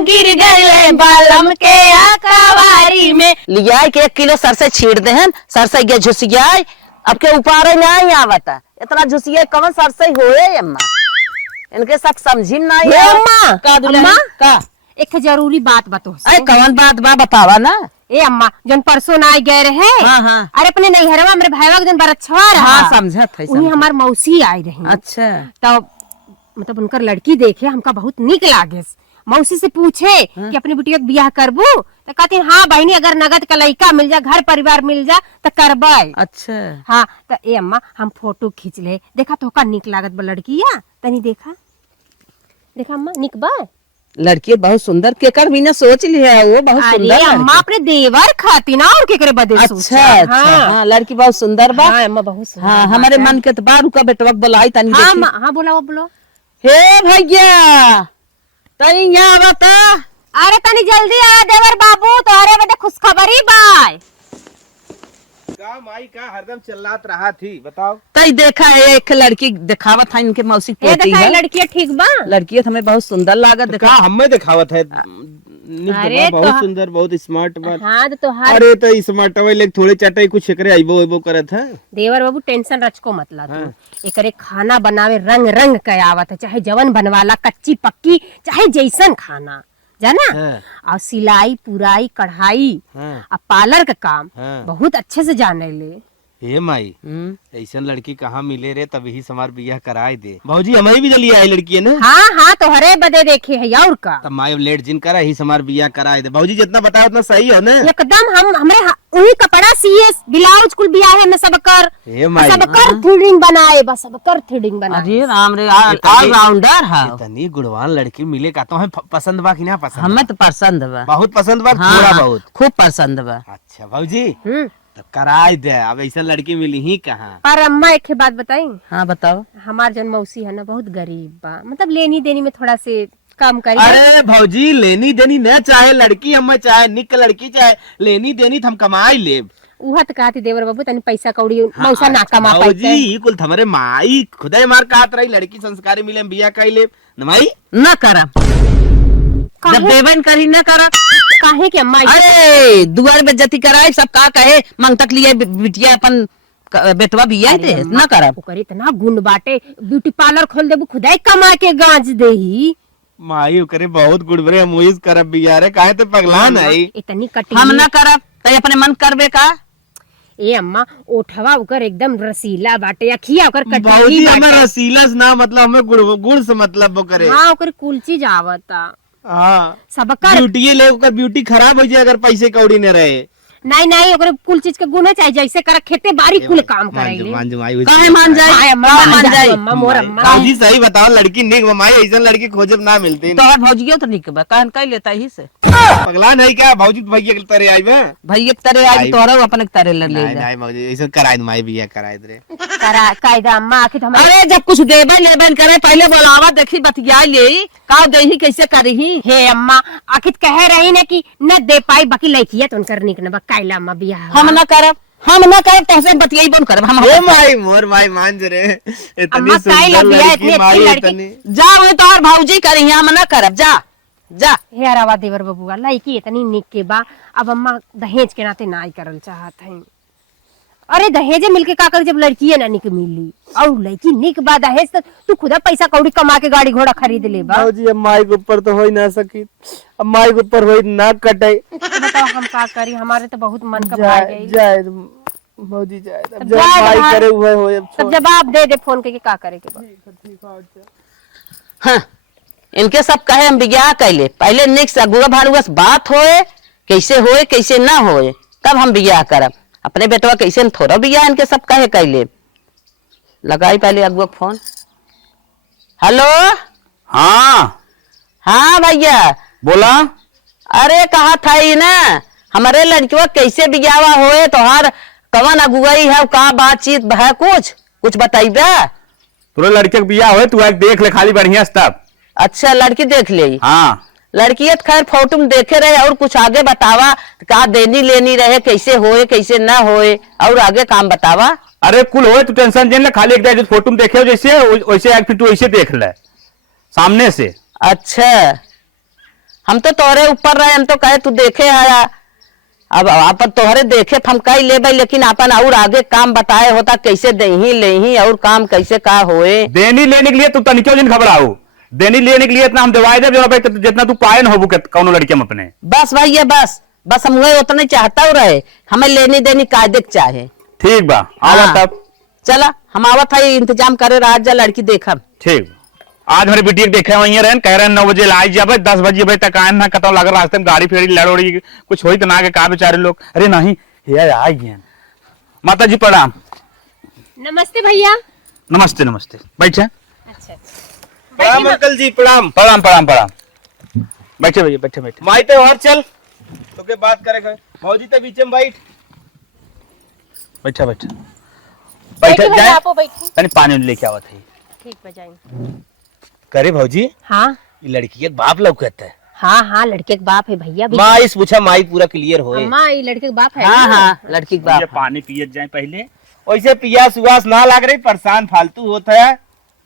गिर गए बालम के अखबारी में। लिया के 1 किलो सरसे छीड़ दे हन, सरसे के झुसिया अब के ऊपर नहीं आवता, इतना झुसिया कौन सरसे होए अम्मा, इनके सब समझी नहीं अम्मा। का अम्मा का एक जरूरी बात बतो। अरे कौन बात बा बतावा ना। ए अम्मा जन परसों ना गए रहे, हाँ। अरे अपने नैहरवा मेरे भाईवा के दिन बरछवा रहा। हाँ समझत है, उन्हीं हमार मौसी आई रही। अच्छा तो मतलब उनकर लड़की देखे हमका बहुत निक लागे। मौसी से पूछे कि अपनी बिटिया के बियाह करबू, तो कहती हाँ बहनी अगर नगद का लड़का मिल जा, घर परिवार मिल जा तो करबाई। अच्छा हाँ तो ए अम्मा हम फोटो खींच ले, देखा तो का निक लागत बा लड़किया, तनी देखा देखा अम्मा निक बा। लड़की बहुत सुंदर, केकर भी ना सोच लिया वो बहुत सुंदर। अरे अम्मा अपने देवर खाती ना और केकरे बदे सोचा। अच्छा हाँ लड़की बहुत सुंदर बा। हाँ अम्मा बहुत सुंदर। हाँ हमारे मन के तो बारू का बेटवा बुलाई तनी हाँ देखी। हाँ बोलो। हे भैया तनी यहाँ बता। अरे तनी जल्दी आ देवर बाबू, तोहरे बदे खुशखबरी बाय। का माई का हरदम चिल्लात रहा थी, बताओ। तई देखा है एक लड़की दिखावत था इनके मौसी ये पोती देखा है। लड़कियां ठीक बा। लड़की हमें बहुत सुंदर लागत का देखा। हमें दिखावत है अरे बहुत सुंदर बहुत स्मार्ट बा। हाँ तो तोहार अरे तो स्मार्ट वाले लेक थोड़े चटाई कुछ एकरे आइबो करत है। देवर बाबू टेंशन रचको मतलब तू एकरे खाना बनावे रंग रंग के आवत है, चाहे जवन बनवाला कच्ची पक्की चाहे जैसन खाना जाना। और सिलाई पुराई कढ़ाई और पार्लर का काम बहुत अच्छे से जाने ले। हे माई ऐसन लड़की कहाँ मिले रे, तभी समार बियाह कराए दे। भौजी हमारी भी जल्दी आई लड़की है ना। हाँ तोहरे बदे देखे है और का। तब माई लेट जिन करा ही समार बियाह कराए दे। भौजी जितना बताया उतना सही है ना। एकदम हम हमरे वही कपड़ा सिए ब्लाउज कुल बियाह है में सब कर थ्रेडिंग बनाए, बस सब कर थ्रेडिंग बनाए। अरे राम रे ऑलराउंडर है। इतनी गुणवान लड़की मिले का तो हमें पसंद बा कि ना पसंद? हमें तो पसंद बा, बहुत पसंद बा। हाँ, थोड़ा बहुत खूब पसंद बा। अच्छा भौजी तब कराए दे। अब ऐसा लड़की मिली ही कहाँ। पर अम्मा एक बात बताई। हाँ बताओ। हमार जन मौसी है ना बहुत गरीब बा, मतलब लेनी देनी में थोड़ा से कम करी। अरे भौजी लेनी देनी न चाहे लड़की हमें चाहे निक लड़की चाहे लेनी देनी हम कमाई लेब। उहा तो कहती देवर बाबू तनी पैसा कौड़ी मौसा ना कमा पाई। भौजी कुल हमारे माई खुदे मार कहत रही लड़की संस्कारी मिले बियाह कई लेब न माई। न करा जब देवन करी न करा काहे के अम्मा। अरे दुआर बेइज्जती कराए सब का कहे मंग तक लिए बिटिया अपन बेटवा बिया दे न करा। ओकर इतना गुण बाटे, ब्यूटी पार्लर खोल देबू खुदाई कमा के गांज देही। माई ओकरे बहुत गुड़ बरे हम वही करब बियाह रे, काहे ते पगला नहीं। इतनी कटी हम न करब तई अपने मन करबे का। ए अम्मा ओठवा ओकर एकदम रसीला बाटे, अखिया ओकर कटी भौजी हमें बाटे। रसीला से ना मतलब हमें गुड़ से मतलब वो करे। हाँ ओकर कुल चीज आवता। हाँ सबकर ब्यूटी ले ओकर ब्यूटी खराब हो जाए अगर पैसे कौड़ी न रहे। नहीं ओकर कुल चीज के गुण चाहिए, जैसे कर खेते बारी कुल काम करेले। काहे मान जाए मान जाए। अम्मा मोर अम्मा भौजी सही बताओ लड़की निक माई ऐसा लड़की खोजब ना मिलती। तोहर भौजियो तो निक बा, कहन कई लेता ही से पगला नहीं क्या भौजी भैया के तरह आई बे। भैया के तरह आई तोहरा अपने के तरह ले नहीं जा। नहीं भौजी ऐसा कराए दे माई बियाह कराए दे। करा कायदा अम्मा आखिर हमारे। अरे जब कुछ देबे लेबे करे पहले बोलावा देखी बतिया ले का देही कैसे करही। हे अम्मा आखिर कह रही ने कि न दे पाई, बाकी लड़किया तो उनकर निक न बा कायला अम्मा बियाह। हम न करब तहसे बतियाई बन करब हम। हे माई मोर माई मान जरे इतनी अम्मा कायला सुंदर बियाह लड़की इतनी माई अच्छी इतनी। जा वो तोहर भौजी करी हम न करब जा जा। हे अरावा देवर बबुआ लड़की इतनी निक के बा, अब अम्मा दहेज के नाते ना करल चाहत है। अरे दहेज मिलके का कर जब लड़की ना निक मिली और लड़की निक बा दहेज तो तू खुदा पैसा कौड़ी कमा के गाड़ी घोड़ा खरीद ले बा। भौजी अब माई के ऊपर तो हो ही ना सकी, अब माई के ऊपर हो ना कटे। बताओ हम का करी, हमारे तो बहुत मन का भाग गई। जाए भौजी जाए अब जब जाए माई भाई। करे हुए हो अब तब जवाब दे दे फोन करके का करे के बा। हाँ इनके सब कहे हम बियाह कैले पहले निक से अगुआ भाड़ुआ से बात होए कैसे ना होए तब हम बियाह करब। अपने बेटवा कैसे थोड़ा बियाह इनके सब कहे कैले। लगाई पहले अगुआ फोन। हेलो हाँ भैया बोला। अरे कहा था ही ना हमारे लड़कियों कैसे बियावा होए तोहार कवन अगुआई है का बातचीत है कुछ बताइबा। तोरे लड़के के बियाह होए तू एक देख ले खाली बढ़िया से तब। अच्छा लड़की देख ले। हाँ लड़की तो खैर फोटो में देखे रहे और कुछ आगे बतावा का देनी लेनी रहे कैसे होए कैसे ना होए और आगे काम बतावा। अरे कुल होए तू टेंशन जेन ले खाली एक जो फोटो में देखे हो जैसे वैसे एक फिर तू ऐसे देख ले सामने से। अच्छा हम तो तोहरे ऊपर रहे, हम तो कहे तू देखे है। अब अपन तोहरे देखे हम कही ले भाई, लेकिन अपन और आगे काम बताए होता कैसे दही लेही और काम कैसे का होए। देनी लेने के लिए तू तनिको दिन घबराऊ। देनी लेने के लिए इतना हम दवाई दे जितना तू पाए न होबू कौनो लड़के में अपने। बस भैया बस बस हम वही उतना चाहता रहे, हमें लेनी देनी कायदे के चाहे। ठीक बा आवा तब। चला हम आवत है, इंतजाम करे रात जा लड़की देखम। ठीक आज हमारी बेटी देखे वही रहन, कह रहे 9 बजे लाई जाबे, 10 बजे तक आए ना कतो लग रास्ते में गाड़ी फेरी लड़ोड़ी कुछ होई तो ना के का बेचारे लोग। अरे नहीं ये आ गए। माता जी प्रणाम। नमस्ते भैया। नमस्ते नमस्ते बैठे। अच्छा प्रणाम अंकल जी, प्रणाम। प्रणाम प्रणाम प्रणाम। बैठे भैया बैठे बैठे। माई तो और चल तो के बात करेगा। भौजी तो बीच में बैठ। बैठे बैठे बैठे बैठे भैया, जाए आपो बैठी। तनी पानी लेके आवत है। ठीक बजाएंगे। करे भौजी, हाँ ये लड़की के बाप लौकत है। हाँ हाँ, लड़के के बाप है भैया। माई से पूछा, माई पूरा क्लियर होए। अम्मा ये लड़के के बाप है हाँ ना? हाँ लड़की के ये बाप। पानी पिए जाए पहले। वैसे पियास उवास ना लाग रही, परेशान फालतू होता है।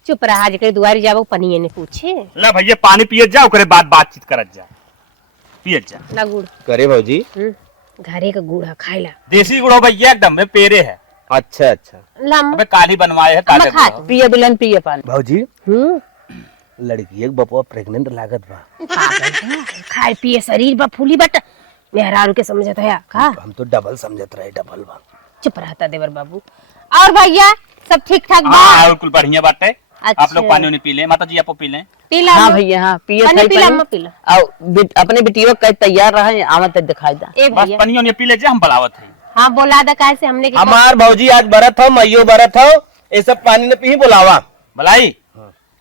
चुप रहा, जकर दुआरी जाबो पनिये ने पूछे। ला भैया पानी पिए जा, ओकरे बाद बातचीत करत जा। पिए जा। ला गुड़। करे भौजी, घरे का गुड़ है, खाइला। देसी गुड़ हो भैया, एकदम में पेरे है। अच्छा अच्छा। ला अम्मा। अबे काली बनवाए है अम्मा ताजा खा। गुड़। पिए बिलन पिए पानी। भौजी हम्म, लड़की एक बपुआ प्रेग्नेंट लागत बा। पागल है। खाए पिए शरीर बा फूली बट मेहरारू के समझत है का? हम तो डबल समझत रहे, डबल बा। चुप रहता देवर बाबू। और भैया सब ठीक ठाक बा? हाँ बिल्कुल बढ़िया बात है। अच्छा। आप लोग पानी उनी पी ले, माता जी आप पी लें। पीला हाँ अम्मा। भैया हाँ पिए पानी सही पीला अम्मा, पीला। अपने बेटियों का तैयार रहे, आवत दिखाई दा। ए बस भैया पानी उनी पी ले जा, हम बलावत है। हाँ बोला दा काहे से हमने के हमार भौजी आज बरत हो, मैयो बरत हो, ये सब पानी ने पी बुलावा। भलाई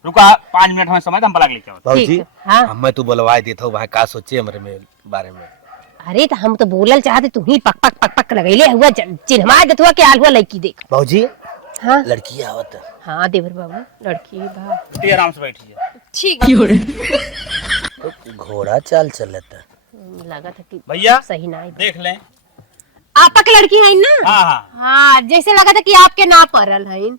रुका 5 मिनट हमें समय, हम बला के लेके आओ। भौजी ठीक है, हाँ। हमें तू बुलवाए देता हूँ, वहाँ का सोचे हमारे में बारे में। अरे तो हम तो बोलल चाहते, तू ही पक पक पक पक लगैले हुआ चिन्हवा देतुआ के आलुआ लड़की देख। भौजी हाँ लड़की आवत है। हाँ देवर बाबू लड़की बा। बेटी आराम से बैठिए। ठीक घोड़ा चाल चलत है। लगा था कि भैया सही ना है। देख लें। आपा के लड़की है ना? हाँ हाँ हाँ जैसे लगा था कि आपके ना पड़ल है,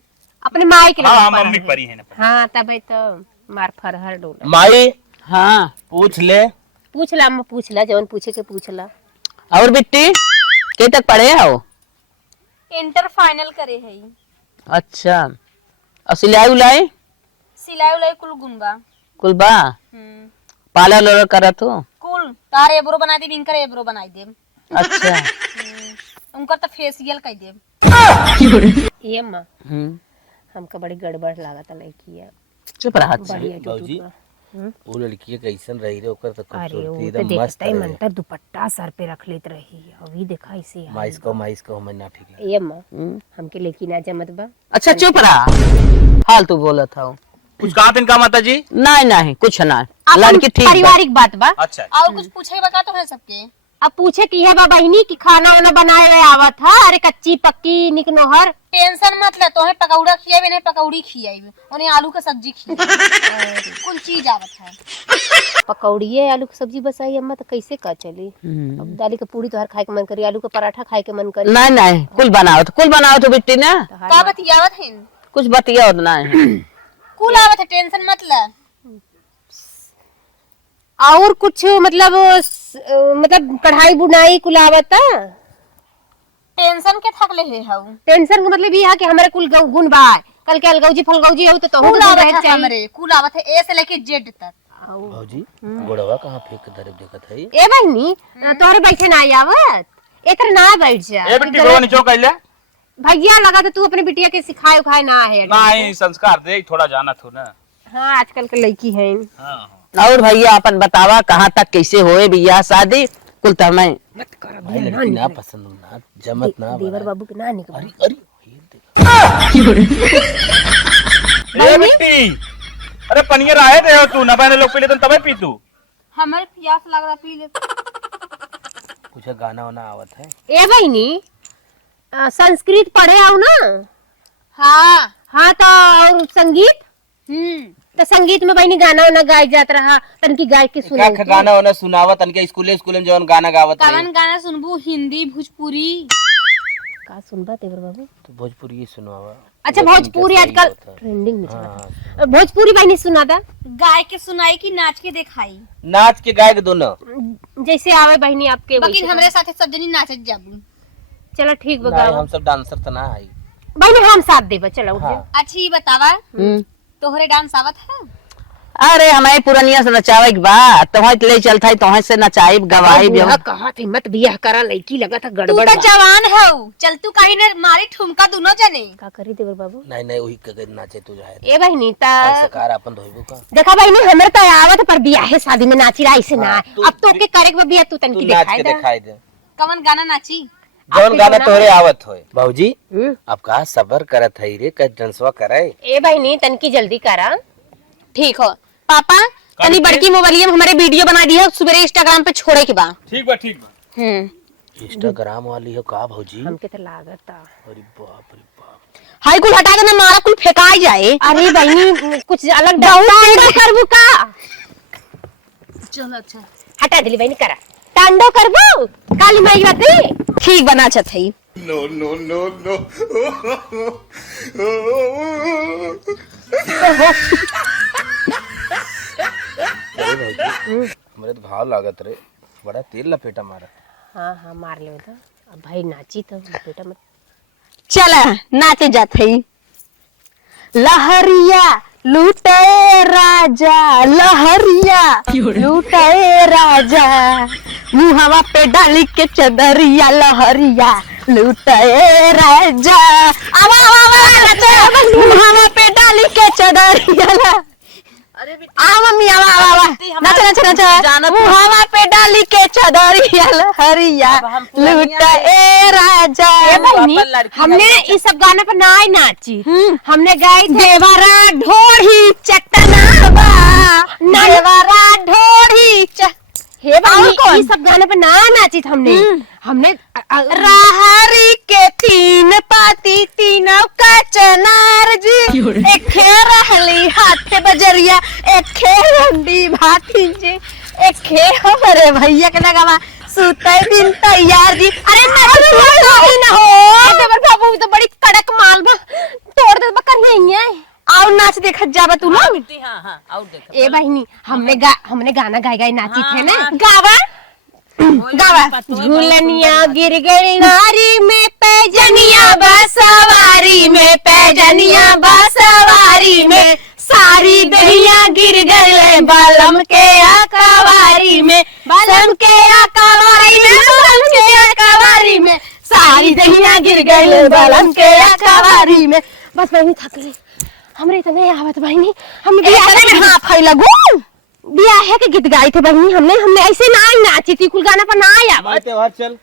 अपने माई के हाँ लड़की मम्मी पड़ल परी है ना। है। हाँ तब तो मार फरहर डोला। माई हाँ पूछ ले। पूछ ला अम्मा, पूछ ला जवन पूछे के पूछ ला। और बिट्टी के तक पढ़े हो? इंटर फाइनल करे है। अच्छा और सिलाई उलाई सिलाई उलाई कुल गुनबा। कुल बा? पार्लर वालर करत हो? कुल तार एब्रो बना दे, इनकर एब्रो बनाई दे, अच्छा उनकर तो फेशियल कर दे। ये अम्मा हमका बड़ी गड़बड़ लागत लड़की है। चुप रहा। बढ़िया भौजी वो लड़की कैसन रही रे, ओकर तो अरे वो खूबसूरती तो एकदम मस्त देखता ही है। मनता दुपट्टा सर पे रख लेत रही है, अभी देखा इसे हाल माइस को हमें ना ठीक लगे। ये अम्मा हमके लेकिन ना जमत बा। अच्छा चुप रहा, फालतू बोलत हो। कुछ कहा था इनका माता जी? नहीं नहीं कुछ ना, अपन लड़की ठीक बा। पारिवारिक बात बा। अच्छा और कुछ पूछे बका तो है सबके। अब पूछे की है बा बहिनी की खाना वाना बनाए हुए आवत था? अरे कच्ची पक्की निक नोहर। टेंशन मत ले, तोहे पकौड़ा खियाबे नहीं पकौड़ी खियाबे, उन्हें आलू का सब्जी खियाबे, कुल चीज आवत है। पकौड़िए आलू की सब्जी बसाई अम्मा तो कैसे का चली? अब दाली का पूरी तो हर खाए के मन करी, आलू का पराठा खाए के मन करी। नहीं नहीं कुल बनाओ तो बिट्टी ना का बतियावत है? कुछ बतिया उतना है। कुल आवत है, टेंशन मत ले। और कुछ मतलब मतलब कढ़ाई बुनाई कुल आवता? टेंशन के थक ले है हाउ। टेंशन का मतलब ये है कि हमारे कुल गुण बा, कल के अलगौजी फलगौजी हो तो कुल तो आवत रहे है चाहिए। हमरे, कुल आवत है ए से लेके जेड तक। भौजी गोड़वा कहाँ फेंक के धरे देखत है? ए बहनी तोहरे बैठे ना आवत, एतर ना बैठ जा। ए बेटी गोवा नीचो कैले भैया लगा तो तू अपने बिटिया के सिखाए उखाए ना है। नहीं संस्कार दे, थोड़ा जाना थो ना। हाँ आजकल के लड़की है। और भैया अपन बतावा कहाँ तक कैसे होए बियाह शादी कुल तो मैं मत कर भाई लड़की ना पसंद हो ना, जमत ना देवर बना। बाबू के ना निकल। अरे अरे ये देख। ए बेटी अरे पनिया रहे दे हो तू ना, पहले लोग पी ले तबे पी तू। हमारे प्यास लग रहा, पी ले। कुछ गाना वाना आवत है? ए बहनी संस्कृत पढ़े आओ ना? हाँ हाँ तो और संगीत तो संगीत में बहनी गाना वाना गाय जात रहा, तनकी गाय के सुना का गाना वाना सुनावत, तनके स्कूले में जवन गाना गावत है। कवन गाना सुनबू? हिंदी भोजपुरी का सुनबा तेवर बाबू? तो भोजपुरी सुनावा। अच्छा भोजपुरी आजकल ट्रेंडिंग में चला। भोजपुरी बहनी सुना दा। गाय के सुनाई की नाच के दिखाई? नाच के गाय के दोनों जैसे आवे बहनी आपके बाकी हमरे साथे सब जनी नाचत जाबू। चलो ठीक नहीं, बगाओ। हम सब डांसर तो ना आई बहनी हम साथ देबा। चलो उठ जा। अच्छा ये बतावा तोहरे डांस आवत है? अरे हमारे पुरनिया से नचावे के बा तोहे ले चलता तोहे से नचाई गवाई भी। कहा थे मत बियाह करा, लड़की लगा था तू गड़बड़ तो बा। जवान हो, चल तू कहीं न मारी ठुमका दोनों जने। का करी देवर बाबू? नहीं नहीं वही कगर नाचे तू जाए ए बहनी ता सकार अपन धोइबू का। देखा बहनी हमरे तो आवत पर बियाह शादी में नाची ला ऐसे ना। तू- अब तो के करे के बियाह तू तू तनकी नाच दिखाई के दे। दिखाई दे कवन गाना नाची? जौन गाना तोरे आवत होए। बाबूजी हम्म। अब का सबर करत है रे, का डांसवा करे। ए बहनी तनकी जल्दी करा। ठीक हो पापा, तनी बड़की मोबाइल में हमारे वीडियो बना दी है, सुबह इंस्टाग्राम पे छोड़े के बा। ठीक बा ठीक बा। इंस्टाग्राम वाली हो का भौजी? हमके तो लागत अरे बाप रे बाप। हाई कुल हटा देना, मारा कुल फेंकाई जाए। अरे बहनी कुछ अलग तांडव करबू का? चलो अच्छा हटा दिली बहनी करा। तांडव करबू काली माई बाते ठीक बना छत है। अरे भौजी हमरे तो भाव लागत रे, बड़ा तेल लपेटा मारा। हाँ हाँ मार ले तो। अब भाई नाची तो बेटा मत। चला नाचे जात है। लहरिया लूटे राजा, लहरिया लूटे राजा, मुहवा पे डाली के चदरिया, लहरिया लूटे राजा। आवा आवा आवा नाचे, मुहवा पे डाली के चदरिया। आ मम्मी आवा आवा आवा नाच नाच नाच, मुहवा पे डाली के चदरिया, लहरिया लूटे राजा। ए बहनी हमने इस सब गाने पर ना ही नाची। हमने गाई थे देवरा ढोढ़ी चटनावा, देवरा ढोढ़ी हे बहनी इस सब गाने पर ना नाची थी हमने। हमने राहरी के तीन पाती तीनों का चनार जी, एक रहली हाथे बजरिया, एक रंडी भाती जी, एक हमारे भैया के लगावा सुते दिन तैयार जी। अरे नहीं ना हो देवर बाबू तो बड़ी कड़क माल बा, तोड़ दे करिए आओ नाच देखत जाबा तू लोग। ए बहनी हमने गाना गाए गाए नाची थे ना। गावा गावा। झूलनिया गिर गई नारी में पैजनिया बसवारी में, पैजनिया बसवारी में, सारी दहिया गिर गए बालम के अकवारी में, बालम के अकवारी में, बालम के अकवारी में, सारी दहिया गिर गए बालम के अकवारी में। बस बहनी थक गई हमरे इतने आवत बहनी। हम हाँ फैलगू बियाह के गीत गाए थे बहनी। हमने ऐसे ना नाची थी, कुल गाना पर ना आया। भाई त्योहार चल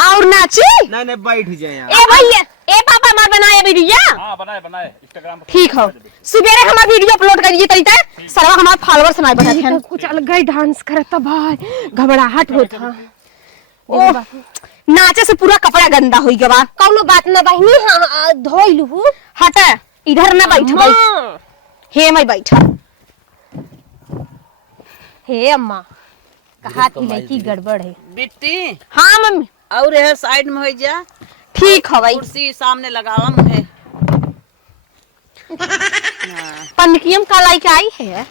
और नाची। नहीं नहीं बैठ जाए यहाँ। ए भैया ए पापा मार बनाया वीडियो। हां बनाए बनाए इंस्टाग्राम पर। ठीक हो सुबेरे हमारा वीडियो अपलोड करिए तरीका सरवा हमारे फॉलोअर्स हमारे बढ़त हैं। कुछ अलग ही डांस करता भाई, घबराहट होता। ओह, नाचे से पूरा कपड़ा गंदा हो गया। कौनो बात ना बहनी। हाँ धोई लू। हट इधर ना बैठ भाई। हे मैं बैठा। हे अम्मा कहा थी लड़की गड़बड़ है। बिट्टी हाँ मम्मी और है साइड में हो जा, ठीक हो भाई। कुर्सी सामने लगावा मुहे। पनकियम का लाई के आई है।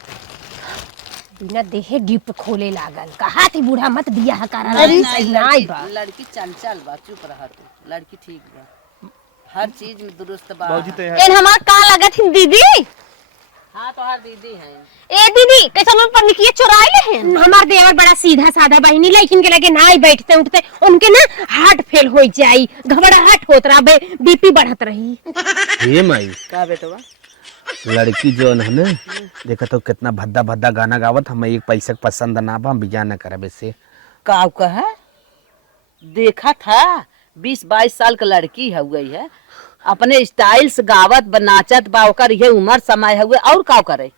बिना देहे गिफ्ट खोले लागल। कहा थी बूढ़ा मत बियाह करा। नहीं, सही ना आई बा। लड़की चंचल बा, चुप रहा तू, लड़की ठीक बा, हर चीज में दुरुस्त बा। भौजी तो इन हमार का लगत है दीदी। हाँ तो हर दीदी है। ए दीदी कैसे हम पनकिया चुराए ले हैं। हमार देवर बड़ा सीधा साधा बहनी, लेकिन के लगे ना ही बैठते उठते उनके ना हार्ट फेल हो जाई, घबराहट होत रहा, बीपी बढ़त रही। ये माई का बेटवा लड़की जो है ना, देखा तो कितना भद्दा भद्दा गाना गावत। हमें एक पैसा पसंद ना बा, हम बियाह न करब से। का कहा देखा था 20-22 साल का लड़की है गई है, अपने स्टाइल से गावत बनाचत बा, ओकर ये उम्र समय हुए और का करे।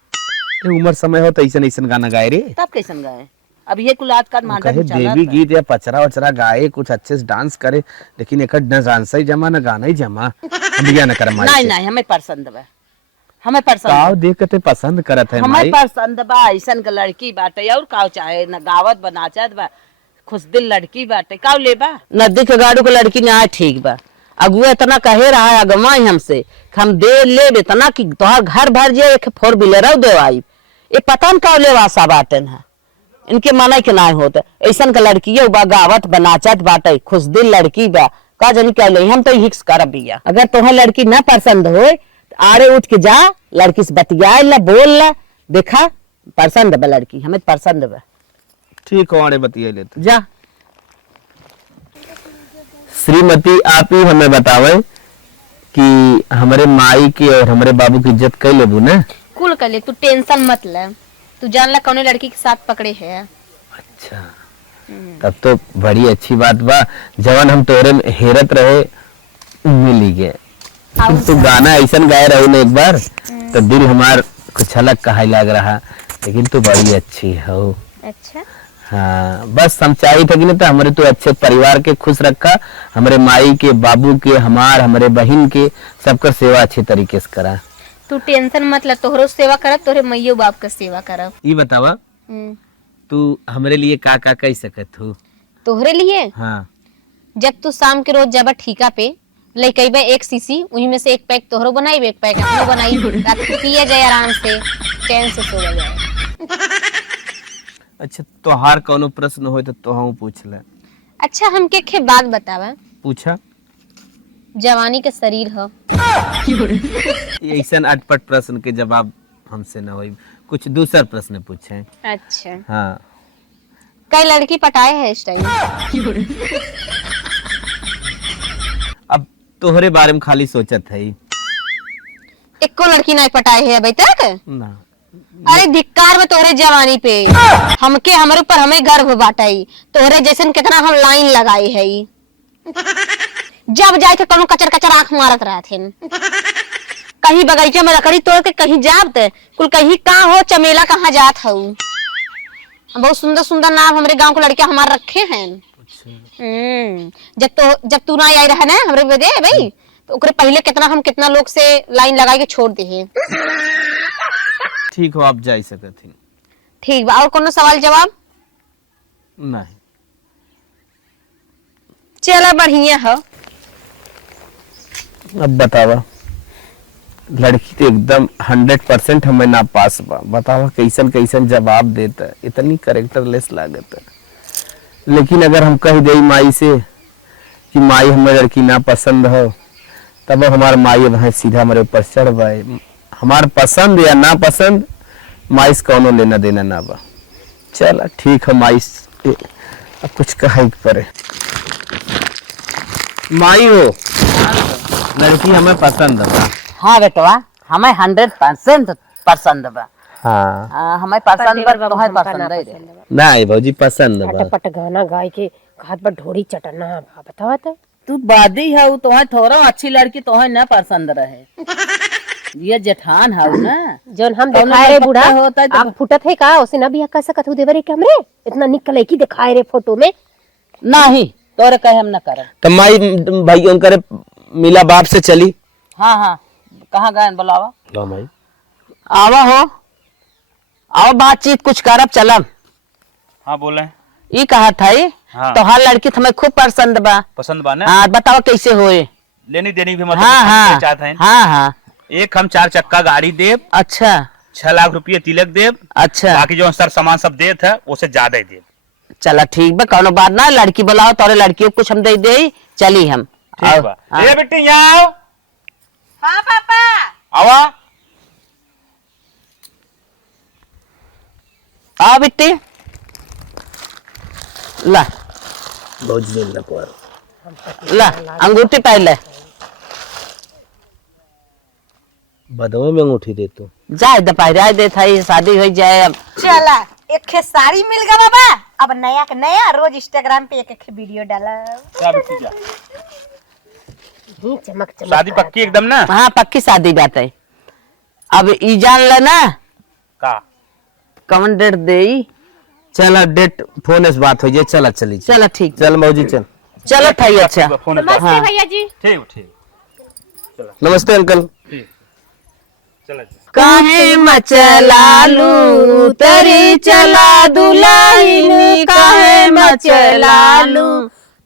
उम्र समय हो तो ऐसा ऐसा गाना गाए रे। तब कैसन गाए। अब ये कुल आज का नाटक कहे चला देवी गीत या पचरा वचरा गाए, कुछ अच्छे से डांस करे, लेकिन एक न डांस ही जमा न गाना ही जमा। हम बियाह न करब। नहीं नहीं हमें पसंद बा, हमें पसंद काव देख के पसंद करत है हमें माई। पसंद बा। ऐसन का लड़की बाटे और का चाहे न गावत बनाचत बा, खुश दिल लड़की बाटे का लेबा। नदी के गाड़ू के लड़की ना ठीक बा। अगुआ इतना कहे रहा है अगवा ही हमसे कि हम दे ले इतना कि तोहार घर भर जाए एक 4 व्हीलर दे आई। ये पता न का ले वासा बाटन है इनके माना के ना होते ऐसन का लड़की बा गावत बनाचत बाटे खुश दिल लड़की बा का जनी कह ले हम तो हिक्स करब बिया। अगर तुम्हें लड़की ना पसंद हो आड़े उठ के जा लड़की से बतियाए ला बोल ला देखा पसंद बा लड़की हमें पसंद बा। ठीक हो आड़े बतिया लेते। जा श्रीमती आप ही हमें बतावे कि हमारे माई की और हमारे बाबू की इज्जत कर लेबू ना। कुल कर ले तू टेंशन मत ले तू जान ला कौन लड़की के साथ पकड़े है। अच्छा तब तो बड़ी अच्छी बात बा जवन हम तोरे में हेरत रहे मिल ही गए। तू गाना ऐसा गाए रहो ना एक बार तो दिल हमार कुछ अलग कहा लग रहा लेकिन तू बड़ी अच्छी हो। अच्छा हाँ बस हम चाहिए थे कि नहीं तो हमारे तो अच्छे परिवार के खुश रखा हमारे माई के बाबू के हमारे बहन के सबका सेवा अच्छे तरीके से करा। तू टेंशन मत ले तोहरो सेवा करब तोहरे मैयो बाप का सेवा करब। ये बतावा तू हमारे लिए का कह सकत हो। तोहरे लिए हाँ जब तू शाम के रोज जाबा ठीका पे लेके अइबा 1 शीशी उही में से 1 पैक तोहरो बनाई 1 पैक अपनो बनाई रात को पिए जाए आराम से चैन से सो जाए। अच्छा तोहार कोनो प्रश्न हो तो तोहू पूछ ले। अच्छा हमके खे बात बतावा पूछा। जवानी के शरीर ह ऐसा अटपट प्रश्न के जवाब हमसे न होई कुछ दूसरा प्रश्न पूछे। अच्छा हाँ कई लड़की पटाए है इस टाइम। अब तोहरे बारे में खाली सोचत है एको लड़की नहीं पटाए है अभी तक। ना अरे धिक्कार में तोहरे जवानी पे हमके हमारे ऊपर हमें गर्व बाटाई तोहरे जैसन कितना हम लाइन लगाई है जब जाए थे कोनो कचर कचर आंख मारत रहे थे कहीं बगीचे में लकड़ी तोड़ के कहीं जात कुल कहीं कहाँ हो चमेला कहाँ जात हो। बहुत सुंदर सुंदर नाम हमारे गांव के लड़के हमारे रखे हैं। जब तू ना आई रहा ना हमारे बदे भाई तो ओकरे पहले कितना लोग से लाइन लगा के छोड़ दे हैं। ठीक हो आप जा सकत ही। ठीक बा और कोनो सवाल जवाब नहीं चला बढ़िया हो। अब बतावा लड़की तो एकदम 100% हमें ना पास बा बतावा कैसन कैसन जवाब देता इतनी करेक्टरलेस लागत है। लेकिन अगर हम कह दे माई से कि माई हमें लड़की ना पसंद हो तब हमारे माई अब सीधा हमारे ऊपर चढ़ पाए। हमार पसंद या ना पसंद माई से कौनो लेना देना ना बा। चला ठीक है माई अब कुछ कहे पड़े। माई हो लड़की हमें पसंद है। हाँ बेटवा हमें 100% पसंद बा। हाँ हमें पसंद बा तुम्हें पसंद है नहीं भौजी पसंद बा। पट गाना गाय के घाट पर ढोड़ी चटना बा बतावा तो तू बादी है तुम्हें थोड़ा अच्छी लड़की तुम्हें न पसंद रहे ये जेठान है ना जोन हम दिखाए रे बूढ़ा होता है तो- आप फुटत है का उसे ना भी कर सकत हूं देवरे के हमरे इतना निकले की दिखाए रे फोटो में नहीं तोरे कहे हम न करे। तो माई भाई उनकर मिला बाप से चली। हाँ हाँ कहाँ गए बुलावा लो माई आवा हो आओ बातचीत कुछ करब चलब। हाँ बोले ये कहा था हाँ। तो हर लड़की तुम्हें खूब पसंद बा। पसंद बा ना। हाँ बताओ कैसे होए। लेनी देनी भी मतलब हाँ हाँ चाहते हैं। हाँ हाँ एक हम 4 चक्का गाड़ी देव अच्छा 6 लाख रुपये तिलक देव अच्छा बाकी जो सर सामान सब देत है उसे ज्यादा ही देव। चला ठीक बा कौनो बात ना लड़की बुलाओ तोरे लड़कियों को कुछ हम दे दे चली हम। ठीक आओ, बा हाँ। ए बेटी यहाँ आओ। हाँ पापा आवा आओ बिट्टी ला भौजी ले ला ला अंगूठी पहन ले बदवा में अंगूठी दे तू जाए दोपहर दे था शादी हो जाए अब। चला एक साड़ी मिल गया बाबा अब नया के नया रोज इंस्टाग्राम पे एक वीडियो डाला। क्या बेटी क्या ही चमक चमक शादी पक्की एकदम ना। हाँ पक्की शादी बात है। अब ई जान ले ना का कौन डेट दे चला डेट फोन से बात हो जाए। चला चली चला ठीक चल मौजी चल। चलो थाई अच्छा फोन नमस्ते भैया जी ठीक ठीक नमस्ते अंकल। चला काहे मचलालू उतरी चला दुल्हन काहे मचलालू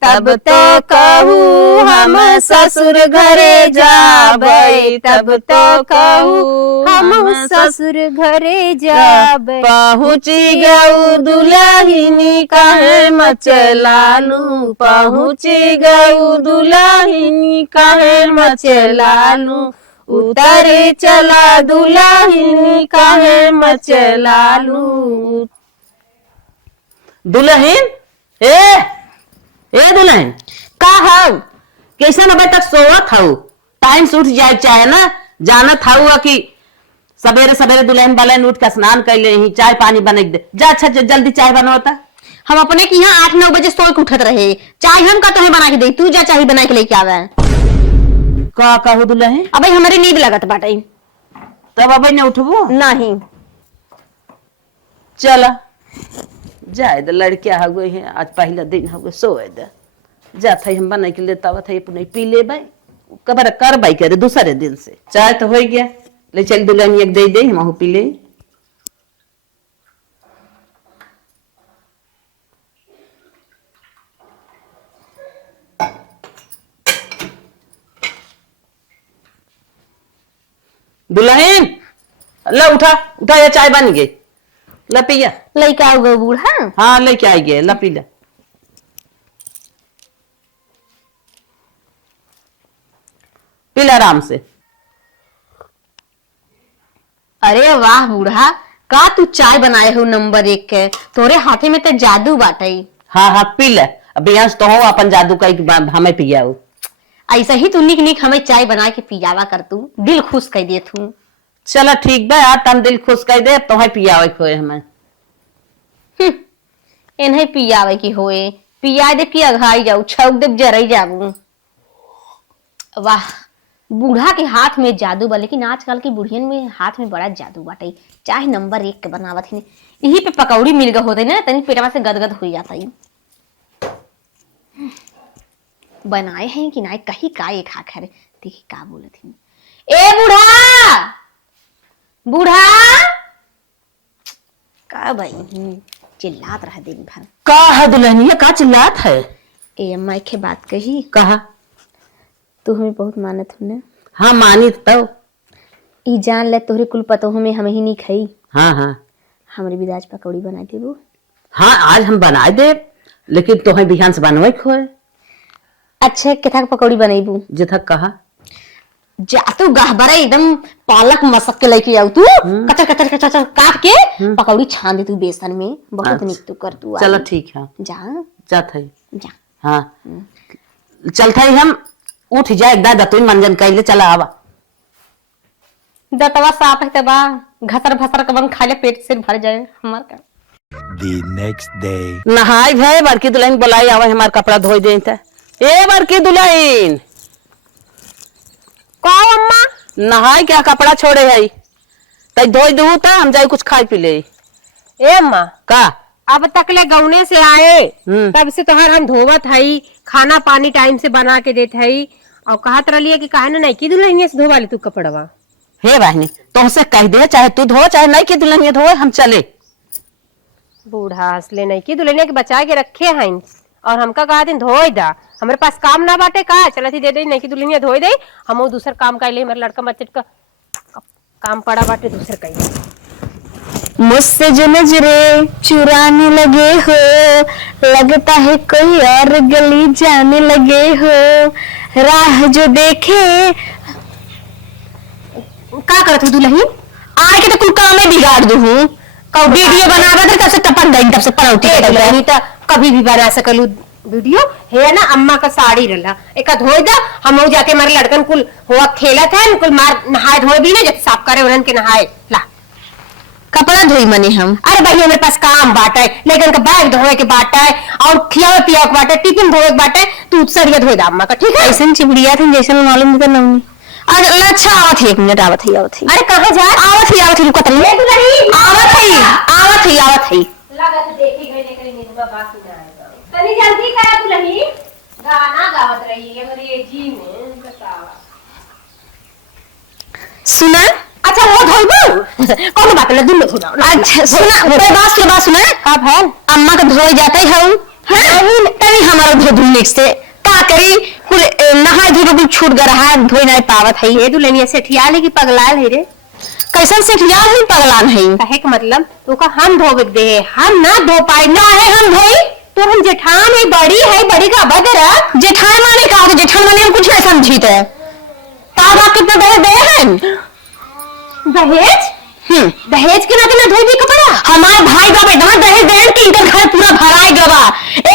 तब तो कहूँ हम ससुर घरे जाबै तब तो कहूँ हम ससुर घरे जाबै। पहुँची गऊ दुल्हनी काहे मचलालू पहुँची गऊ दुल्हनी काहे मचलालू उतरे चला दुल्हनी काहे मचलालू। दुल्हन ए दुल्हन का हऊ कैसे अबे तक सोवत हऊ टाइम से उठ जाए चाहे ना जानत हऊ कि सवेरे सवेरे दुल्हन वाले उठ के स्नान कर ले ही चाय पानी बना दे जा। अच्छा जल्दी चाय बनवाता। हम अपने के यहाँ 8-9 बजे सो के उठत रहे, चाय हम का तुम्हें बना के दे, तू जा चाय बना के लेके आवे। का कहू दुल्हन अबे हमारी नींद लगत बाटे तब अबे न उठबो नहीं। चला जाए द लड़किया हुए हैं आज पहला दिन हुए सोए द जात है हम बना के लेता हुआ था पुनः पी ले भाई कबर कर भाई करे दूसरे दिन से चाय तो हो गया ले चल दुल्हन एक दे दे हम पी ले। दुल्हन ला उठा उठा या चाय बन गई ला पिया लइका हो गए बूढ़ा। हाँ लेके आई गए ला पी ला। पी ला आराम से। अरे वाह बूढ़ा का तू चाय बनाए हो नंबर 1 के, तोरे हाथे में तो जादू बाटे। हाँ हाँ पी ले अब यहाँ तो हो अपन जादू का एक हमें पिया हो। ऐसा ही तू निक निक हमें चाय बना के पियावा कर, तू दिल खुश कर दे तू। चलो ठीक बा यार तम दिल खुश कर दे तो है पिया खोए हमें इन्हें पियावे की होए पिया दे कि अघाई जाऊ छौक दे जरई जाबू। वाह बूढ़ा के हाथ में जादू बा, लेकिन आजकल की बुढ़ियन में हाथ में बड़ा जादू बाटे। चाहे नंबर 1 के बनावत ही यही पे पकौड़ी मिल गए होते ना तनी पेटवा से गदगद हो जाता ही। बनाए हैं कि ना कहीं का एक आखिर देखी का बोले थी। ए बूढ़ा बूढ़ा का भाई चिल्लात रहा दिन भर। का है दुल्हनिया का चिल्लात है। ए अम्मा के बात कही कहा तू हमें बहुत मानत हो ना। हाँ मानी तो ई जान ले तोहरे कुल पतो हमें हम ही नहीं खाई। हाँ हाँ हमारे भी आज पकौड़ी बना देबू। हाँ आज हम बना दे लेकिन तो है बिहान से बनवे खोए। अच्छा केथा के पकौड़ी बनेबू जिथा कहा जा तू गहबरा एकदम पालक मसक के लेके आऊ तू कचर कचर कचर कचर काट के पकौड़ी छान दे तू बेसन में बहुत अच्छा। निक तू कर तू चलो ठीक है जा जात है जा। हाँ चलता ही हम उठ जाए एकदम दतुई मंजन कैले चला आवा। दतवा साफ है तबा घसर भसर कबन खाले पेट से भर जाए हमार का। The next day. नहाई भाई बड़की दुल्हन बुलाई आवा हमार कपड़ा धोई दे ए बड़की दुल्हन का अम्मा नहाई क्या कपड़ा छोड़े है तई धोई दू ता हम जाई कुछ खाई पी ले। ए अम्मा का अब तक ले गौने से आए हम्म। तब से तोहर हम धोवत हई खाना पानी टाइम से बना के देत हई और कहत रहिए कि काहे नहीं की दुल्हनिया से धोवा ले तू कपड़वा। हे बहनी तुमसे कह दे चाहे तू धो चाहे नहीं की दुल्हनिया धोए हम चले। बूढ़ा असले नहीं की दुल्हनिया के बचा के रखे हैं और हमका कहा दिन धोई दा हमारे पास काम ना बाटे का चलती दे दे नहीं की दुल्हनिया धोई दे हम दूसर काम कर ले हमारे लड़का बच्चे का काम पड़ा बाटे दूसर कहीं। मुझसे जो नजरे चुराने लगे हो लगता है कोई और गली जाने लगे हो राह जो देखे का करत हो दुल्हन आके तो कुल काम में बिगाड़ दू हूं वीडियो बनावा तो तब से टपक गई तब से पलौटी दुल्हनी तो कभी भी बना सकलू वीडियो है ना अम्मा का साड़ी रला एक धोई दा हम जाके हमारे लड़कन कुल हुआ खेलत है कुल मार नहाए धोए भी ना जब साफ करे उन्हन के नहाए ला कपड़ा धोई मने हम। अरे भाई हमारे पास काम बाटा है लेकिन का बैग धोए के बाटा है और खियावे पियावे के बाटा है टिफिन धोए के बाटा है तू सरिया धोए दा अम्मा का ठीक है। ऐसन चिबड़िया थे जैसे मालूम नहीं नहीं अरे अच्छा आवत है 1 मिनट आवत है अरे कहाँ जा आवत है रुको तनी आवत है लागत देखी गई लेकिन निधवा बात ना आएगा तनी जल्दी करा तू नहीं गाना गावत रही अंग्रेजी में बतावा। सुना अच्छा वो धोइबो कौन बात ना दुल्लो धोला। अच्छा सुना बात सुना का भैन अम्मा का धोए जाते है नहीं तभी हमारा धो धुलने से का करी कुल नहाए धोए कुल छूट गया है धोई नहीं पावत है ये दुल्हनिया से ठिया ले की पगलाल है रे। कैसन से ठिया ही पगलान है कहे का मतलब तो का हम धोबे दे हम ना धो पाए ना है हम धोई तो हम जेठान है बड़ी का बदरा जेठान माने का जेठान माने हम कुछ नहीं समझी थे का बात कितना दे हैं दहेज दहेज के नाते ना धोई भी कपड़ा। हमारे भाई का बेटा दहेज देन के इनका घर पूरा भराई गवा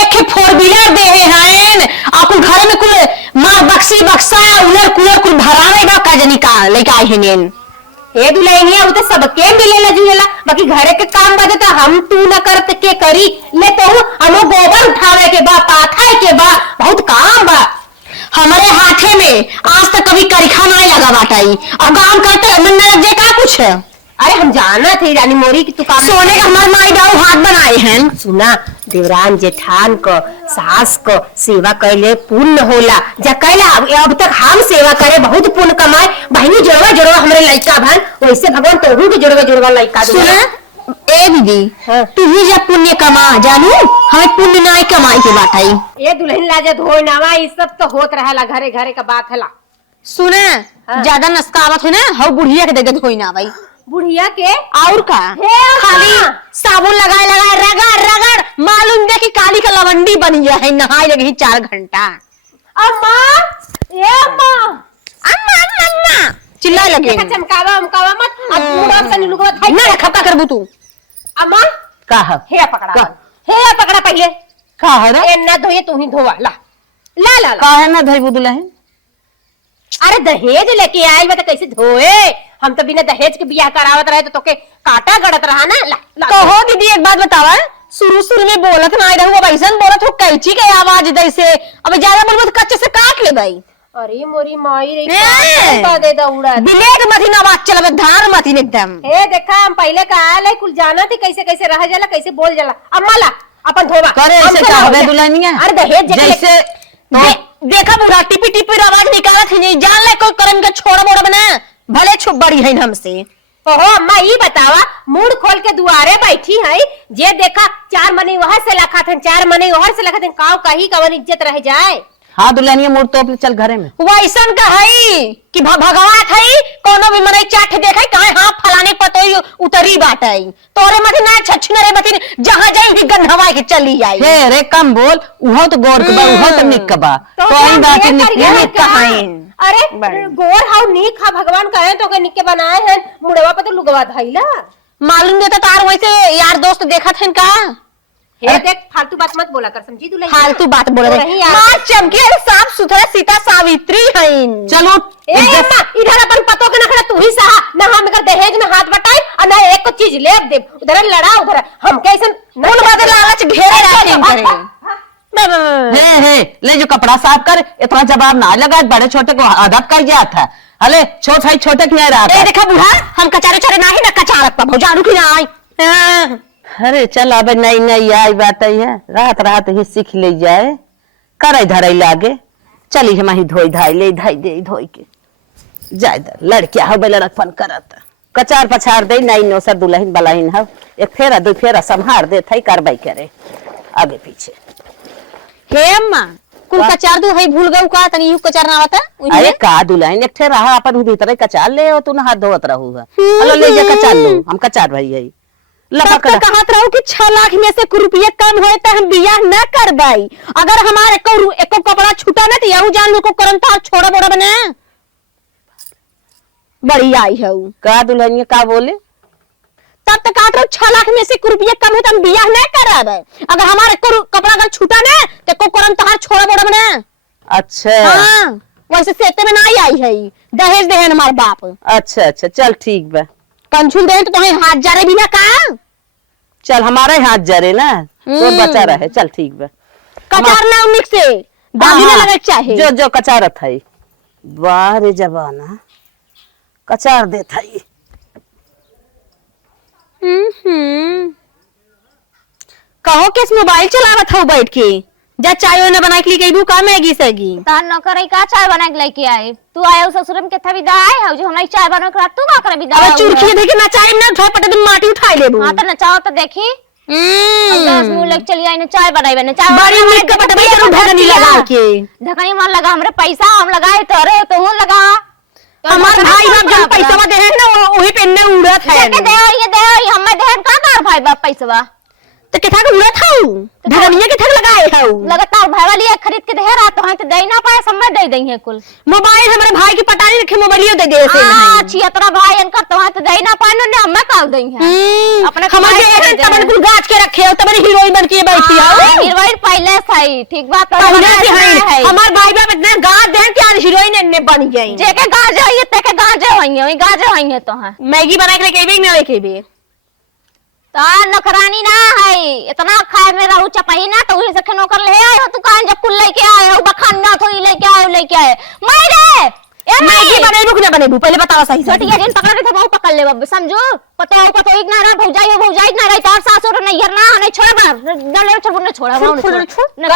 एक 4 व्हीलर दे हैं अपन घर में कुल मार बक्सी बक्सा उलर कुलर कुल भरावे गा का जनी का लेके आए हैं हे दुल्हनिया वो तो सबके मिलेला जुलेला बाकी घरे के काम बदे तो हम तू न करत के करी ले तो हमो गोबर उठावे के बा पाथाए के बा बहुत काम बा हमारे हाथे में आज तक कभी करिखा नहीं लगा बाटाई और काम करते मन न लग जाए का कुछ अरे हम जाना थे रानी मोरी की तू काम सोने का हमारे माई बाबू हाथ बनाए हैं सुना देवरान जेठान को सास को सेवा कैले पुण्य होला जा कैला अब तक हम सेवा करे बहुत पुण्य कमाए बहनी जोड़वा हमारे लड़का भान वैसे भगवान तोहू के जोड़वा लड़का सुना ए दीदी तू ही जब पुण्य कमा जानू हमें पुण्य नहीं कमाई के बाटाई ये दुल्हन लाजा धोए नावा ये सब तो होत रहेला घरे घरे का बात है। सुने ज्यादा नस्कावत है ना हम बुढ़िया के देखे धोई ना भाई बुढ़िया के और का खाली साबुन लगाए लगाए रगड़ रगड़ मालूम दे कि काली का लवंडी बन गया है नहाए लगी 4 घंटा। अम्मा ए अम्मा अम्मा अम्मा चिल्ला लगे चमकावा उमकावा मत अब पूरा सन लुगवा थाई ना खपा करबू तू अम्मा का है हे पकड़ा पहले का है रे ए ना धोए तू ही धोवा ला ला ला, ला। का है ना धई बुदुल्हन अरे दहेज लेके आई बता कैसे धोए हम तो बिना दहेज के बियाह करावत रहे तो तोके काटा गड़त रहा ना ला, ला, कहो दीदी एक बात बतावा शुरू में बोलत ना रहू अब ऐसा बोलत हो कैची के आवाज दैसे अब ज्यादा बोलबो तो कच्चे से काट ले भाई। अरे मोरी माई रे का दे दौड़ा ब्लेड मथी आवाज चलबे धार मथी एकदम ए देखा हम पहले कहा ले कुल जाना थी कैसे कैसे रह जाला कैसे बोल जाला अम्मा ला अपन धोबा करे ऐसे का हवे दुल्हनिया अरे दहेज जैसे देखा बुरा टिपी टिपी आवाज निकालत ही नहीं जान ले कोई करम के छोड़ मोड़ बना भले छुप बड़ी है हमसे। ओहो अम्मा ये बतावा मुंह खोल के दुआरे बैठी है जे देखा 4 मनी वहां से लखा थे 4 मनी वहां से लखा थे काव कहीं कवन इज्जत रह जाए। हाँ दुल्हनिया मुड़ तो अपने चल घरे में वैसन का है कि भगवान है कोनो भी मने चाट देखे कहे हां फलाने पतोई उतरी बाटई तोरे मथे ना छछने रे बतिन जहां जाई भी गंधवा के चली आई हे रे कम बोल उहो तो गोर के बा उहो तो निक के बा तो आई बात निक कहाइन अरे गोर हाउ नीक हा भगवान कहे तो के निक के बनाए हैं मुड़वा पे तो लुगवा धइला मालूम देता तार वैसे यार दोस्त देखत हैं का हे देख फालतू बात मत बोला कर समझी तू ले फालतू बात बोल रहे मां चमके साफ सुथरा सीता सावित्री हईन चलो ए अम्मा इधर अपन पतो के नखड़ा तू ही सहा ना हम कर दहेज में हाथ बटाई और ना एक को चीज ले दे उधर लड़ा उधर हम कैसे कुल बात लालच घेरे रखें करे हे ले जो कपड़ा साफ कर इतना जवाब ना लगा बड़े छोटे को अदब कर जाता अले छोट है छोटे की नहीं रहा देखा बूढ़ा हम कचारे चारे ना ही ना कचारत पा भौजारू की ना आई अरे चल अब नई नई आई बात है रात रात ही सीख ले जाए कर धरई लागे चली हम ही धोई धाई ले धाई दे धोई के जाय दर लड़किया हो लड़कपन करत कचार पछार दे नई नौसर दुल्हन बलहिन हो एक फेरा दो फेरा संभार दे थई कार्रवाई करे आगे पीछे। हे अम्मा कुल कचार दू है भूल गऊ का तनी यू कचार ना बता अरे का दुल्हन एक ठे रहा अपन भीतर कचार ले तू ना हाथ धोत रहू हेलो ले जा कचार लो हम कचार भाई है लपक कहत रहू कि 6 लाख में से रुपये कम होए तो हम बियाह न करबाई अगर हमारे एको कपड़ा छूटा ना तो यहू जान लो को करम तार छोड़ा बोड़ा बने बड़ी आई है का दुल्हनिया का बोले तब तक कहत रहू 6 लाख में से रुपये कम है तो हम बियाह न कराबे अगर हमारे कपड़ा अगर छूटा ना तो को करम तार छोड़ा बोड़ा बने। अच्छा हां वैसे सेते में नहीं आई है दहेज दे हमारे बाप। अच्छा अच्छा चल ठीक बा कंचुल दे तो तुम्हें हाथ जा रहे बिना का चल हमारे हाथ जा रहे ना तो बचा रहे चल ठीक बा कचार ना उनिक से दादी ने लगे चाहे जो जो कचारत है वाह रे जवाना कचार दे थई कहो किस मोबाइल चलावत हो बैठ के जा चाय ना बना के लिए गई का मैगी सगी तार न करे का चाय बना के लेके आए तू आया ससुर में केथा विदा आए हो जो हमरा चाय बना कर तू का कर विदा अब चुरखी देखी नचाई ना थोड़ा पटे दिन माटी उठाई लेबू। हां तो नचाओ तो देखी। दस मुंह लेके चली आई ने चाय बनाई बने चाय बड़ी मीठ का पटे भाई ढकनी लगा के ढकनी मन लगा हमरे पैसा हम लगाए तोरे तो हूं लगा हमार भाई बाप जन पैसा दे है ना वही पे ने उड़त है के दे ये हम दे का कर भाई बाप पैसा तो केथा के उड़त हऊ ढकनिया के ठग लगाए हऊ लगातार भाई वाली खरीद के दे रहा तो है तो दे ना पाए समय दे दई है कुल मोबाइल हमारे भाई की पटारी रखे मोबाइलियो दे दे से हां छियतरा भाई इनका तो है तो दे ना पाए ने हमें काल दई है अपने हमारे एहन तबन कुल गाछ के रखे हो तबन हीरोइन बन के बैठी हो हीरोइन पहले सही ठीक बात पहले से है हमार भाई बाप इतने गाज देन कि आज हीरोइन ने बन गई जे के गाज है ते के गाज है वही गाज है तो है मैगी बना के लेके भी ना लेके भी तो नौकरानी ना है इतना खाए में रहू चपही ना तो उही से नौकर ले आए हो तू कान जब कुल लेके आए हो बखन्ना थोड़ी लेके आए मारे मैगी बनेबू कि ना बनेबू पहले बताओ सही से छोटी दिन पकड़ के थे वो पकड़ ले बब समझो पतो एक ना रहा भौजाई ना रही तार सासुर नैहर ना नहीं छोड़ा बार दले छोड़ ने छोड़ा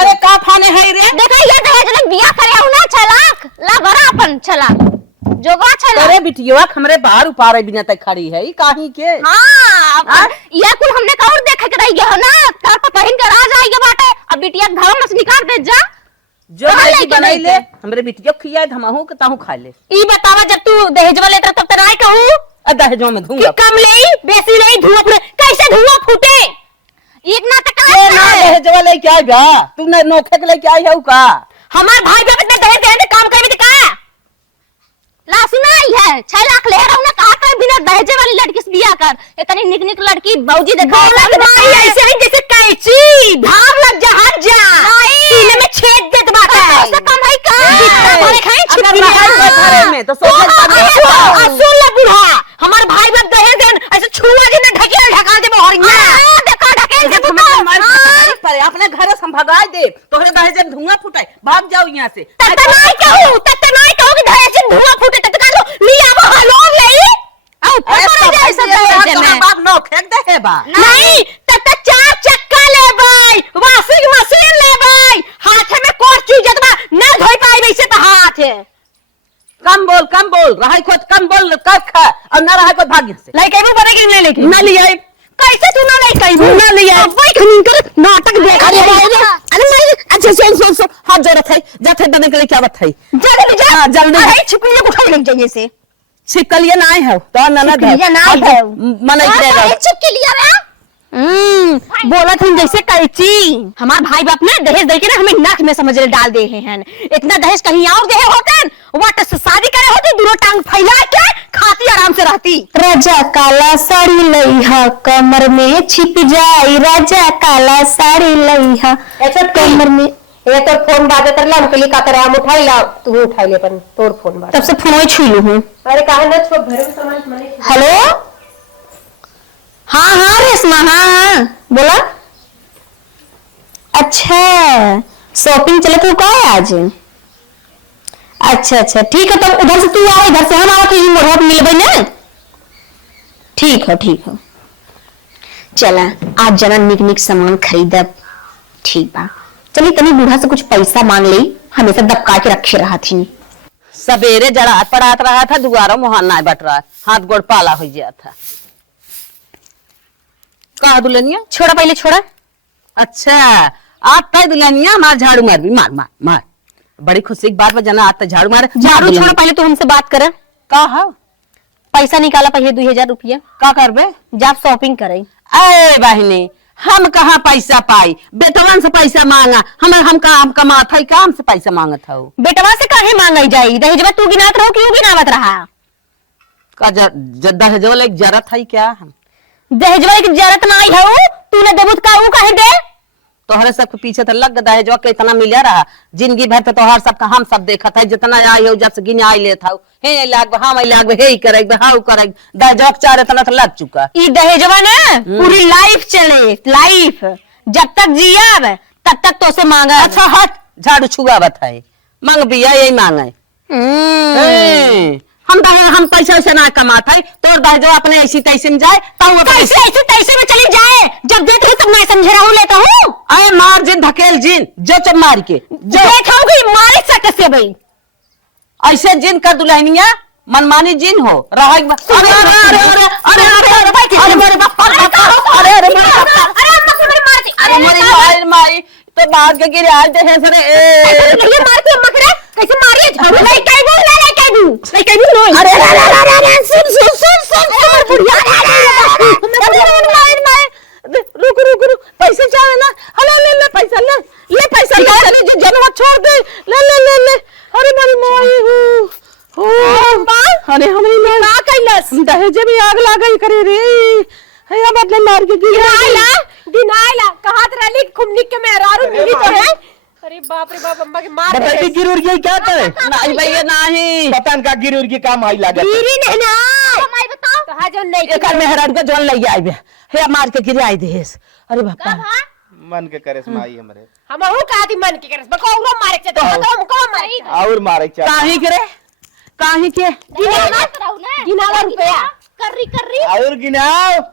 अरे का फाने है रे देखा ये दहेज ले बियाह करे हूं ना 6 लाख ला भरा अपन 6 लाख जोगा 6 लाख अरे बिटिया हमरे बाहर उपारे बिना तक खड़ी है काहे के हां ये कुल हमने का और देखे के रह गया ना तार पर पहिन के राज आई के बाटे अब बिटिया घर में से निकाल दे जा जो मैगी बनाई ले हमरे बिटिया खियाए हमहू के ताहू खा ले ई बतावा जब तू दहेजवा लेत तब त राय कहू दहेजवा में धूंगा कम ले बेसी नहीं धुआं फूटे कैसे धुआं फूटे एक ना तक ए ना दहेजवा ले के आइबा तू ना नोखे के ले के आई हऊ का हमार भाई बाप इतने दहेज दे काम करे भी का ला सुनाई है 6 लाख ले रहा हूं ना कहा कर बिना दहेजे वाली लड़की से बियाह कर इतनी निक लड़की भौजी देखा भाई ऐसे ही जैसे कैची धाम लग जा हट जा सीने में छेद देत बाटे ऐसा कम है का भरे खाई अगर रहा घरे में तो सोचे सुन ले बूढ़ा हमार भाई बाप दहेज देन ऐसे छुआ जे न ढकिया ढका दे मोहरिया देखा ढके जब हमें मार पड़े अपने घर से हम भगाए दे तोहरे दहेज में धुआं फुटाए भाग जाओ यहां से तत नहीं कहू कि दहेज से धुआं फूटे तत का लो लिया वो हलोन ले आओ पकड़ जा ऐसा दहेज में बाप नो फेंक दे है बा नहीं तत 4 चक्का ले भाई वाशिंग मशीन ले भाई हाथ में कोर चूजत बा ना धोई पाई वैसे तो हाथ है कम बोल रहा खुद कम बोल कर खा और ना रहा को भाग्य से लाइक एबो बने कि नहीं लेके ना लिया कैसे तू ना नहीं कहबू ना लिया वही खनी कर नाटक देखा रे अरे मैं अच्छा सुन हाथ जरूरत है जाते बने के लिए क्या बात है जल्दी जा हां जल्दी अरे छिपलिया को उठा ले जाइए से छिपकलिया ना है तो ननद है छिपकलिया ना है मने दे छिपकलिया रे बोला था जैसे कैची हमार भाई बाप ने दहेज दे के ना हमें नाक में समझ ले डाल दे हैं इतना दहेज कहीं और दे होते वाट से शादी करे होती दोनों टांग फैला के खाती आराम से रहती राजा काला साड़ी लईहा कमर में छिप जाई राजा काला साड़ी लईहा ऐसा कमर में ये तो फोन बाजे तर ला के लिए का तरह हम उठाई ला तू उठाई ले अपन तोर फोन बाजे तब से फोन छुलू हूं अरे काहे ना छो घर में सामान मने हेलो हाँ रेशमा हाँ बोला अच्छा शॉपिंग चले तू का है आज अच्छा ठीक है तो उधर से तू आ इधर से हम आओ कि मोड़ मिलबे ना ठीक है चला आज जना निक सामान खरीदब ठीक बा चली तनी बूढ़ा से कुछ पैसा मांग ली हमेशा दबका के रखे रहा थी सवेरे जरा पड़ात रहा था दुआरा मुहाना बट रहा हाथ गोड़ पाला हो गया था कहा दुल्हनिया छोड़ा पहले छोड़ा अच्छा आप कह दुल्हनिया मार झाड़ू मार भी मार बड़ी खुशी की बात बजाना आता झाड़ू मार झाड़ू छोड़ा पहले तो हमसे बात करे कहा पैसा निकाला पहले 2000 रुपया का करबे जब शॉपिंग करे अरे बहनी हम कहाँ पैसा पाई बेटवन से पैसा मांगा हम काम कमात है काम से पैसा मांगत हूँ बेटवा से काहे मांगाई जाई दहेजवा तू गिनात रहो क्यों गिनावत रहा का दहेजवा लाइक जरूरत है क्या हम दहेजवा की जरूरत ना आई है तूने देबुत का ऊ काहे दे तोहरे सबके पीछे तो लग दहेजवा के इतना मिले रहा जिंदगी भर तो तोहर सबका हम सब देखत है जितना आई हो जब से गिने आई लेत हूँ हे लाग हम लाग हे करेग हाउ करेग दहेजवा के चार इतना तो लग चुका ई दहेजवा ना पूरी लाइफ चले लाइफ जब तक जियाब तब तक तो से मांगा अच्छा हट झाड़ू छुआ बताए मांग बिया यही मांगे हम पैसा वैसा ना कमाता है तो दहेजवा अपने ऐसी तैसे में जाए तो कैसे ऐसे तैसे में चली जाए जब देते तब मैं समझ रहा हूँ लेता हूँ अरे मार जिन धकेल जिन जो चब मार के जो देखाऊंगी मारे सके से भाई ऐसे जिन का दुल्हनिया मनमानी जिन हो रहा अरे अरे अरे अरे अरे अरे अरे मेरे बाप अरे अरे मेरे अरे मेरी माई माई तो भाग के गिरे आज देखे सरे ये मारती अम्मा करे कैसे मारी झाड़ू नहीं कहीं भी नहीं कहीं भी नहीं अरे अरे सुन बुढ़िया रुक रुक रुक पैसे चाहे ना हले ले ले पैसा ले पैसा ले जो जनवा छोड़ दे ले अरे मेरी माई हो अरे हमारी मां का कैलस दहेज में आग लागई करे रे है अब अपने मार के दिनाइला कहां रली खुमनी के मेहरारू मिली तो है अरे बाप रे बाप अम्मा के मार बताइए गिर गई क्या करे नहीं भैया नहीं पता का गिर की काम आई लागत गिरी नहीं ना माई बताओ कहा जो नहीं एक मेहरारू के जोन लई आई बे हे मार के गिरे आई देस अरे बापा मन के करे माई हमरे हम हूं कादी मन के करस बको उरो मारे के तो हमको मारे और मारे क्या काहे करे काहे के गिनावा रुपया कररी और गिनाओ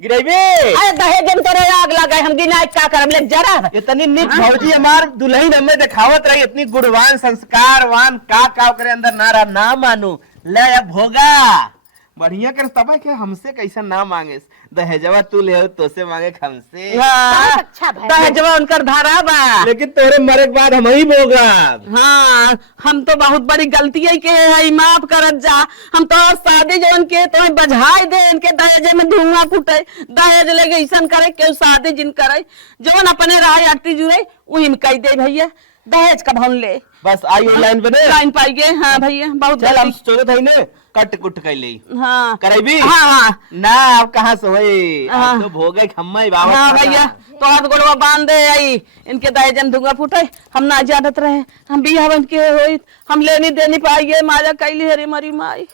गिरेबे अरे दहेज में तोरे आग लगाए हम गिना का करब ले जरा इतनी निक भौजी हमार दुल्हन हमें दिखावत रही इतनी गुणवान संस्कारवान का करे अंदर ना रहा ना मानू ले अब भोगा बढ़िया कर तब के हमसे कैसा ना मांगे दहेजवा तू ले तो से मांगे हमसे अच्छा भाई दहेजवा उनकर धारा बा लेकिन तेरे मरे के बाद हम ही भोगा हाँ हम तो बहुत बड़ी गलती है के है माफ करत जा हम तो और शादी जवन के तो बझाई दे इनके दहेज में धुआं फूटे दहेज लेके ऐसा करे के शादी जिन करे जवन अपने राय अट्टी जुड़े वही में कह दे भैया दहेज का भवन ले बस आई लाइन बने लाइन पाई गए हाँ भैया बहुत चल हम गलती सोचत है ने कट कुट कर ली हाँ करेबी हाँ ना अब कहाँ से होई हाँ। अब तो भोगे खम्मा बाबा हाँ भैया तो हाथ गोड़वा बांध दे आई इनके दहेज में धुआं फूटे हम ना जानत रहे हम बियाह बन के होई हम लेनी देनी पाई माया कैली हरे मरी माई